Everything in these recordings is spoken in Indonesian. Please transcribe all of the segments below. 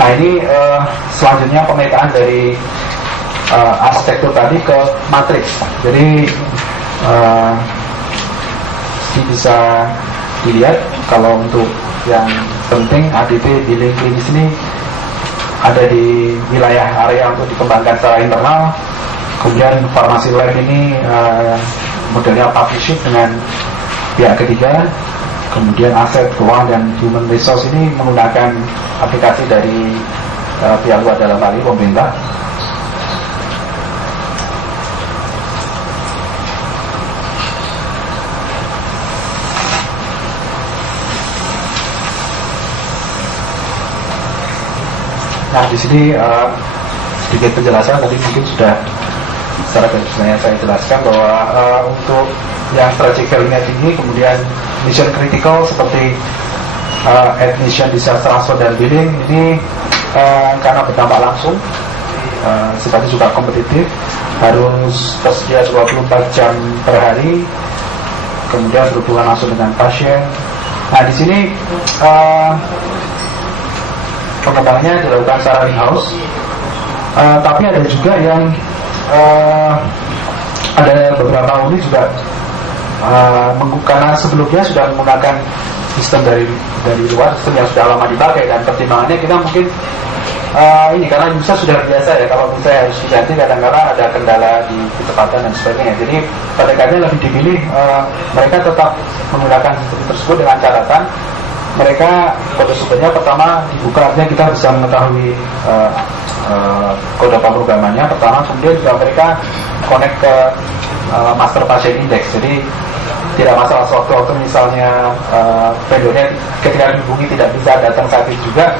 Nah ini selanjutnya pemetaan dari arsitektur tadi ke matriks. Jadi bisa dilihat kalau untuk yang penting ADP di link klinis ini ada di wilayah area untuk dikembangkan secara internal. Kemudian farmasi lab ini modelnya partnership dengan pihak ketiga. Kemudian aset keuangan dan human resource ini menggunakan aplikasi dari pihak luar, dalam hal ini pemerintah. Nah di sini sedikit penjelasan tadi mungkin sudah secara garis saya jelaskan bahwa untuk yang strategic-nya tinggi, kemudian mission critical seperti admission, disaster transfer dan billing ini karena berdampak langsung, sifatnya juga kompetitif, harus tersedia 24 jam per hari, kemudian berhubungan langsung dengan pasien. Nah di sini pengembangannya dilakukan secara in-house, tapi ada juga yang ada beberapa unit juga karena sebelumnya sudah menggunakan sistem dari luar, sistem yang sudah lama dipakai, dan pertimbangannya kita mungkin ini karena user sudah biasa ya, kalau misalnya harus diganti kadang-kadang ada kendala di kecepatan dan sebagainya. Jadi pendekatannya lebih dipilih mereka tetap menggunakan sistem tersebut dengan catatan mereka kode sumbernya pertama dibuka, artinya kita bisa mengetahui kode pemrogramannya pertama, kemudian juga mereka connect ke master patient index. Jadi tidak masalah waktu misalnya vendornya ketika dihubungi tidak bisa datang saat itu juga,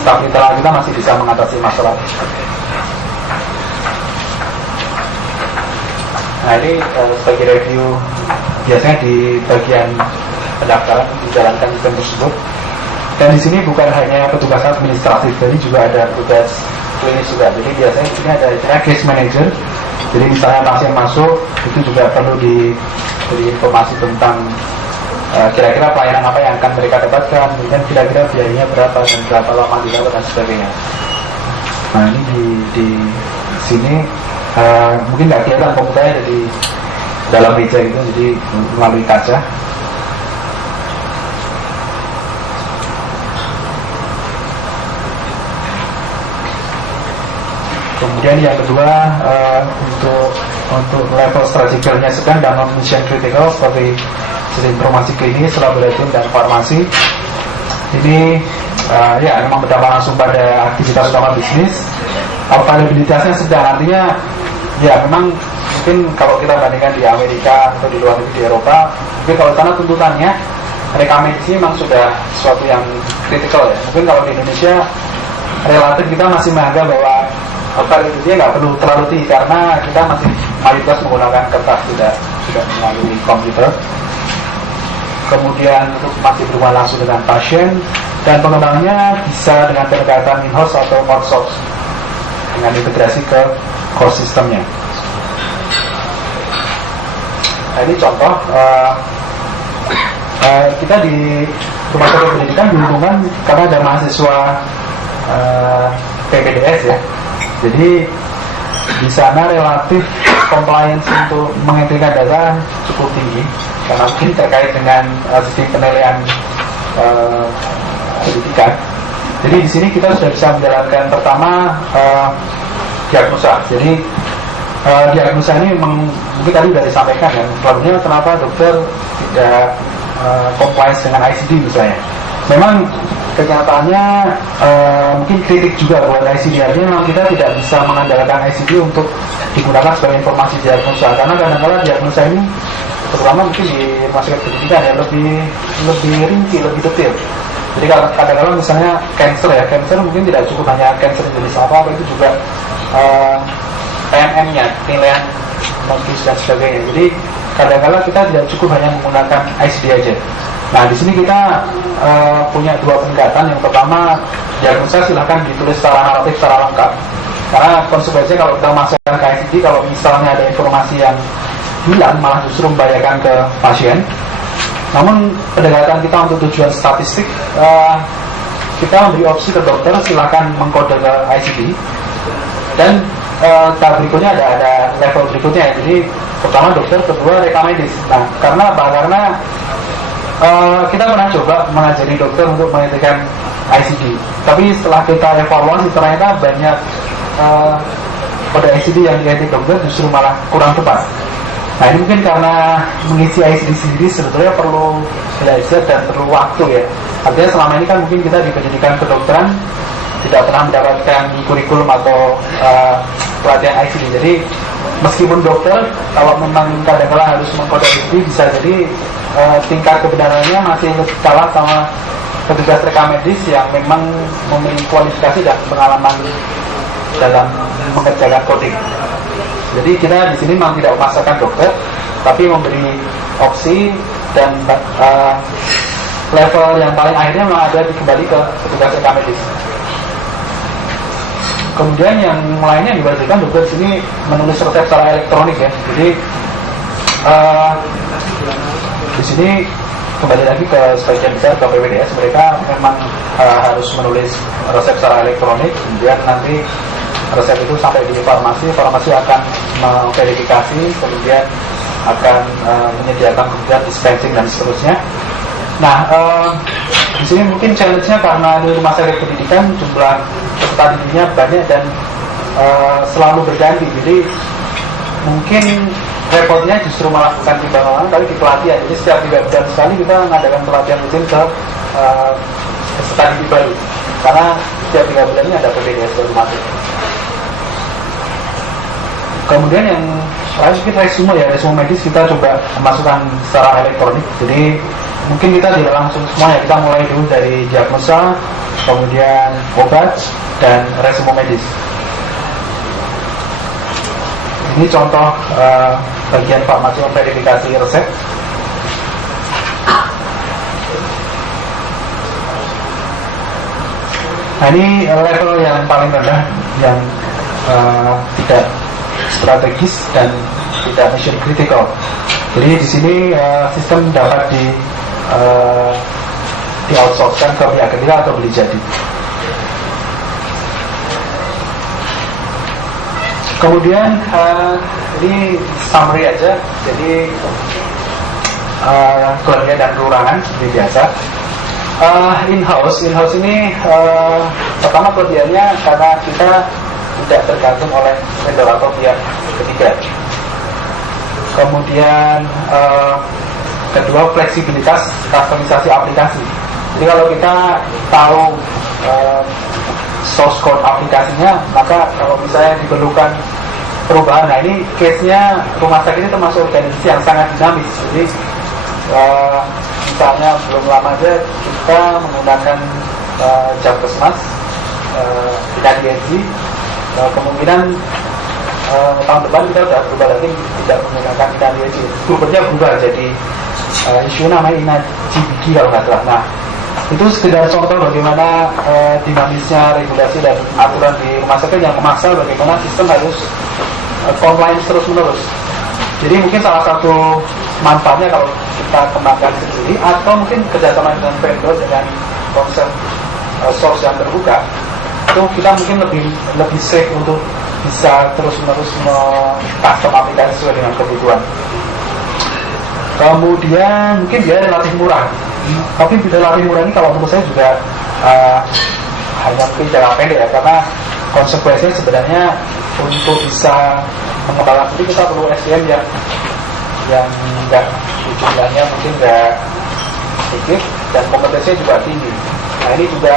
staf internal kita masih bisa mengatasi masalah. Nah ini sebagai review, biasanya di bagian pendaftaran dijalankan sistem tersebut. Dan di sini bukan hanya petugas administratif, jadi juga ada petugas klinis juga. Jadi biasanya di sini ada istilah case manager. Jadi misalnya pasien masuk, itu juga perlu diberi informasi tentang kira-kira pelayanan apa yang akan mereka dapatkan, dan kira-kira biayanya berapa dan berapa lama dirawat dan sebagainya. Nah ini di sini mungkin nggak kelihatan komputernya ada di dalam meja itu, jadi melalui kaca. Kemudian yang kedua untuk level strategicalnya sedang dan non mission critical seperti sistem informasi klinis, laboratorium dan farmasi. Ini ya memang berdampak langsung pada aktivitas utama bisnis. Availabilitasnya sedang, artinya ya memang mungkin kalau kita bandingkan di Amerika atau di luar negeri di Eropa, mungkin kalau sana tuntutannya rekam medisnya memang sudah sesuatu yang kritikal ya. Mungkin kalau di Indonesia relatif kita masih menganggap bahwa availability nggak perlu terlalu tinggi karena kita masih mayoritas menggunakan kertas, tidak melalui komputer. Kemudian untuk masih berhubungan langsung dengan pasien, dan pengembangannya bisa dengan pendekatan in-house atau outsource dengan integrasi ke core systemnya. Nah ini contoh kita di rumah sakit pendidikan dihubungkan karena ada mahasiswa PPDS ya. Jadi di sana relatif compliance untuk mengentrikan data cukup tinggi karena mungkin terkait dengan sistem penilaian pendidikan. Jadi di sini kita sudah bisa menjalankan pertama diagnosa. Jadi diagnosa ini mungkin tadi sudah disampaikan ya. Problemnya kenapa dokter tidak compliance dengan ICD misalnya. Memang kenyataannya mungkin kritik juga buat ICD, artinya memang kita tidak bisa mengandalkan ICD untuk digunakan sebagai informasi diagnosa, karena kadang-kadang diagnosa ini terutama mungkin di masyarakat pendidikan ya lebih rinci, lebih detail. Jadi kadang-kadang misalnya cancer mungkin tidak cukup hanya cancer jenis apa itu juga PMM-nya, penilaian medis dan sebagainya. Jadi kadang-kadang kita tidak cukup hanya menggunakan ICD aja. Nah di sini kita punya dua pendekatan. Yang pertama, diagnosa silahkan ditulis secara naratif, secara lengkap. Karena konsekuensinya kalau kita masukkan ke ICD, kalau misalnya ada informasi yang hilang, malah justru membahayakan ke pasien. Namun pendekatan kita untuk tujuan statistik kita memberi opsi ke dokter silakan mengkode ke ICD, dan tahap berikutnya ada level berikutnya. Jadi pertama dokter, kedua rekam medis. Nah, karena apa? Karena kita pernah coba mengajari dokter untuk mengetikkan ICD, tapi setelah kita evaluasi ternyata banyak kode ICD yang diketik dokter justru malah kurang tepat. Nah, ini mungkin karena mengisi ICD sendiri sebetulnya perlu belajar dan perlu waktu ya. Artinya selama ini kan mungkin kita di pendidikan kedokteran tidak pernah mendapatkan kurikulum atau pelatihan ICD. Jadi meskipun dokter kalau memang kadang-kadang harus mengkode ICD, bisa jadi tingkat kebenarannya masih kalah sama petugas rekam medis yang memang memiliki kualifikasi dan pengalaman dalam mengerjakan coding. Jadi kita di sini memang tidak memaksakan dokter, tapi memberi opsi, dan level yang paling akhirnya memang ada kembali ke petugas rekam medis. Kemudian yang lainnya diwajibkan dokter di sini menulis resep secara elektronik ya. Jadi di sini kembali lagi ke sebagian besar ke PPDS, mereka memang harus menulis resep secara elektronik. Kemudian nanti resep itu sampai di farmasi akan memverifikasi, kemudian akan menyediakan kemudian dispensing dan seterusnya. Nah, di sini mungkin challenge-nya karena di rumah sakit pendidikan jumlah peserta didiknya banyak dan selalu berganti. Jadi mungkin repotnya justru malah bukan di bangunan, tapi di pelatihan. Jadi setiap 3 bulan sekali kita mengadakan pelatihan rutin ke peserta didik baru, karena setiap 3 bulan ini ada PPDS baru masuk. Kemudian yang lain mungkin resume medis kita coba masukkan secara elektronik. Jadi mungkin kita tidak langsung semuanya, kita mulai dulu dari diagnosa, kemudian obat, dan resume medis. Ini contoh bagian farmasi memverifikasi resep. Nah, ini level yang paling rendah, yang tidak strategis dan tidak mission critical. Jadi di sini sistem dapat di outsource-kan ke pihak ketiga atau beli jadi. Kemudian ini summary aja. Jadi kelebihan dan kekurangan seperti biasa. In-house ini pertama kelebihannya karena kita tidak tergantung oleh vendor atau pihak ketiga. Kemudian kedua, fleksibilitas customisasi aplikasi. Jadi kalau kita tahu source code aplikasinya, maka kalau misalnya diperlukan perubahan, nah ini case-nya rumah sakit ini termasuk organisasi yang sangat dinamis. Jadi misalnya belum lama aja kita menggunakan Javkesmas, INADIG, kemungkinan tahun depan kita sudah berubah lagi, tidak menggunakan INADIG, grupnya berubah jadi isu namanya INADIG kalau nggak salah. Nah, itu sekedar contoh bagaimana dinamisnya regulasi dan aturan di rumah sakit yang memaksa bagaimana sistem harus online terus-menerus. Jadi mungkin salah satu manfaatnya kalau kita kembangkan sendiri atau mungkin kerjasama dengan vendor dengan konsep source yang terbuka, itu kita mungkin lebih safe untuk bisa terus-menerus custom aplikasi sesuai dengan kebutuhan. Kemudian mungkin dia relatif murah, tapi biaya relatif murah ini kalau menurut saya juga hanya mungkin jangka pendek ya, karena konsekuensinya sebenarnya untuk bisa mengembangkan sendiri kita perlu SDM yang enggak jumlahnya mungkin enggak sedikit dan kompetensinya juga tinggi. Nah, ini juga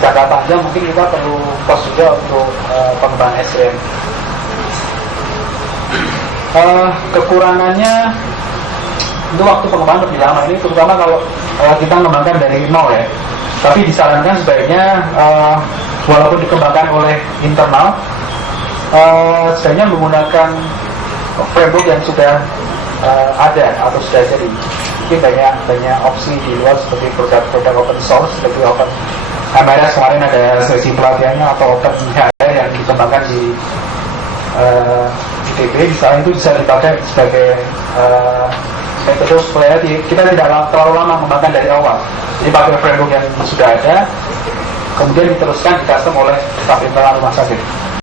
jangka panjang mungkin kita perlu cost juga untuk pengembangan SDM. Kekurangannya itu waktu pengembangan lebih lama, ini terutama kalau kita mengembangkan dari nol ya. Tapi disarankan sebaiknya walaupun dikembangkan oleh internal, sebaiknya menggunakan framework yang sudah ada atau sudah jadi. Mungkin banyak opsi di luar seperti produk-produk open source, seperti Open MRS kemarin ada sesi pelatihannya, atau Open HR yang dikembangkan di ITB. Misalnya itu bisa dipakai sebagai metode supaya kita tidak terlalu lama mengembangkan dari awal. Jadi pakai framework yang sudah ada, kemudian diteruskan di custom oleh staf internal rumah sakit.